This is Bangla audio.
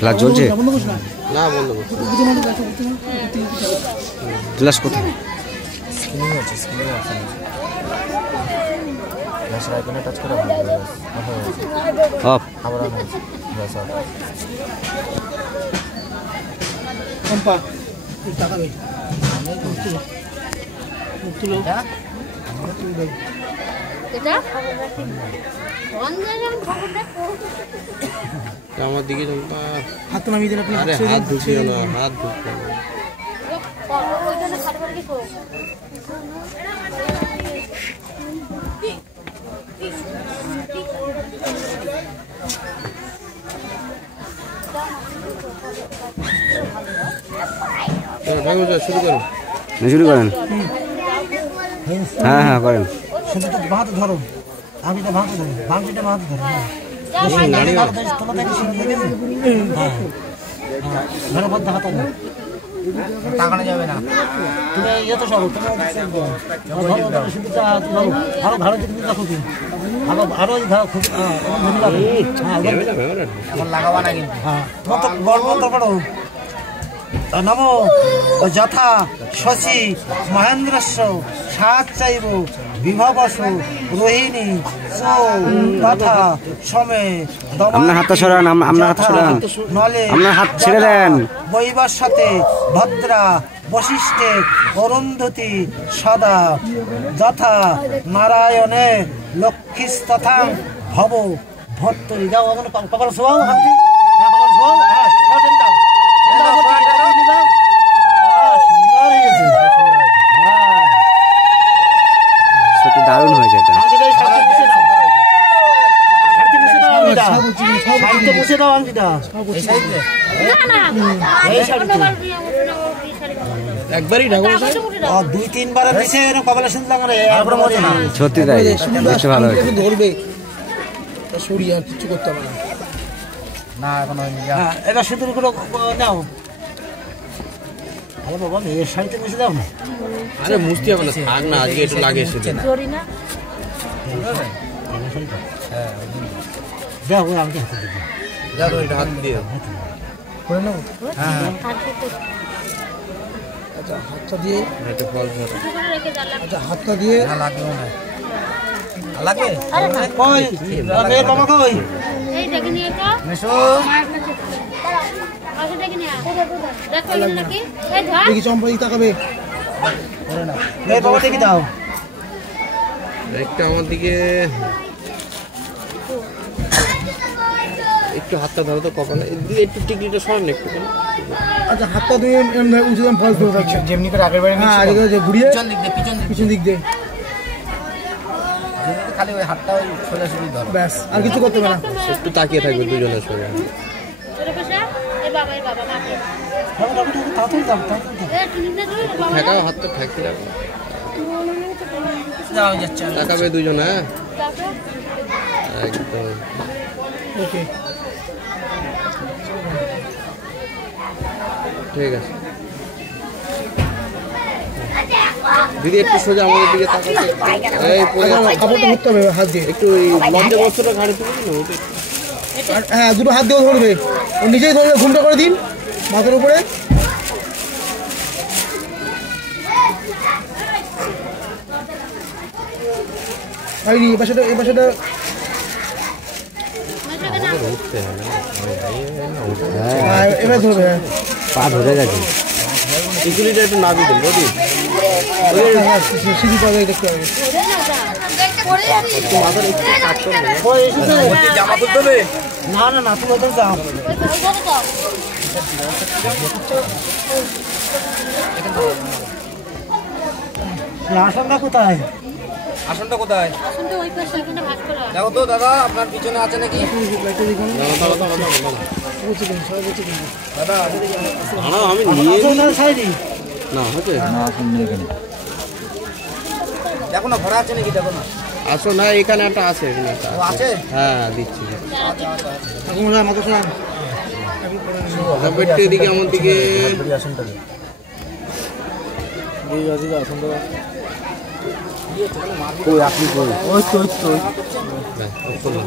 ক্লাস চলছে না, বন্ধ ক্লাস কোথায়? আমার দিকে হাত নামিয়ে দিন আপনি। হাত ঢুকিও না, হাত ঢুকিও না। শুরু করেন, শুরু করেন। হ্যাঁ হ্যাঁ করেন। ভাত ধরো, আমিটা ভাত ধরো, ভাঙিটা ভাত ধরো। টাকানো যাবে না, তুমি এত সরো, আরো ভালো দিকে দেখো, আরো এখন লাগাবা না কিন্তু। হ্যাঁ বড় মন্ত্র পড়ো। নমো যথা শশী মহেন্দ্রস্য সাত চাইব বিভবস রোহিণী তথা সমে। আপনার হাতটা সরান, আপনার হাত সরান, আপনার হাত ছেড়ে দেন। বৈবার সাথে ভদ্রা বশিষ্ঠে অরুন্ধতী সদা যথা নারায়ণে লক্ষ্মীস্তথা ভব ভর্তরি। যাও ওখানে কপাল শোয়াও, হাতে কপাল শোয়াও। হ্যাঁ সত্যি দারুণ হয়েছে এটা। মুছে দাও আংটিটা একবারই দুই তিনবার দিছে কপালে শুনলাম। সত্যি তাই, দেখতে ভালো হয়েছে। ধরবে সরিয়ে আর কিছু করতে হবে না। এখন এটা সিঁদুর করে নাও। আরে বাবা মেয়ের শাড়িতে মুছে দাও না। আরে মুছতে হবে না, থাক না, আজকে একটু লাগে এসেছে। দেখো আমাকে হাতে দিবি, যাও এটা হাত দিয়ে করে নাও। হ্যাঁ আচ্ছা হাতটা দিয়ে এটা ফল ধরো। আচ্ছা হাতটা দিয়ে না লাগবে না, লাগবে কই মেয়ের বাবা কই? এই দেখে নিয়ে তো মেশো আগে দেখে নিয়ে দেখো নাকি এই ধর দেখি চম্পাই তাকাবে করে না। মেয়ের বাবা দেখি দাও একটা আমার দিকে, একটু হাতটা ধরো তো কপালে, একটু টিকলিটা সরান একটু। আচ্ছা হাতটা দিয়ে উঁচু দাম ফলস ধরে রাখছে যেমনি করে আগের বারে। হ্যাঁ আগে যে ঘুরিয়ে পিছন দিক দিয়ে, পিছন দিক দিয়ে খালি ওই হাতটা ওই সোজাসুজি ধরো, ব্যাস আর কিছু করতে হবে না। একটু তাকিয়ে থাকবে দুজনের সঙ্গে। ঠেকাও, হাতটা ঠেকে রাখো, তাকাবে দুজন। হ্যাঁ একদম ওকে ঠিক আছে। দিদি একটু সোজা আমাদের দিকে তাকাবে। এই কাপড়টা ধরতে হবে হাত দিয়ে, একটু লজ্জা বস্ত্রটা ঘাড়ে তুলে দিন। হ্যাঁ দুটো হাত দিয়ে ধরবে, ও নিজেই ধরবে। ঘুমটা করে দিন মাথার উপরে। হয়নি এবার সেটা, এবার সেটা এবার ধরবে। পা ধরে গেছে, ইকুলিটা একটু নাবি দেন বুঝলি, সিঁড়ি পাবে দেখতে হবে। জামা তুলতে হবে না, না না তুলো তো যাও। আসনটা কোথায়? আসনটা কোথায়? দেখো তো দাদা আপনার পিছনে আছে নাকি? আমি না হচ্ছে দেখো না ভরা আছে নাকি, দেখো না। আসো না, এখানে একটা আছে, আছে। হ্যাঁ দিচ্ছি। এদিকে আমার দিকে আপনি ব্যাস, ও করলাম।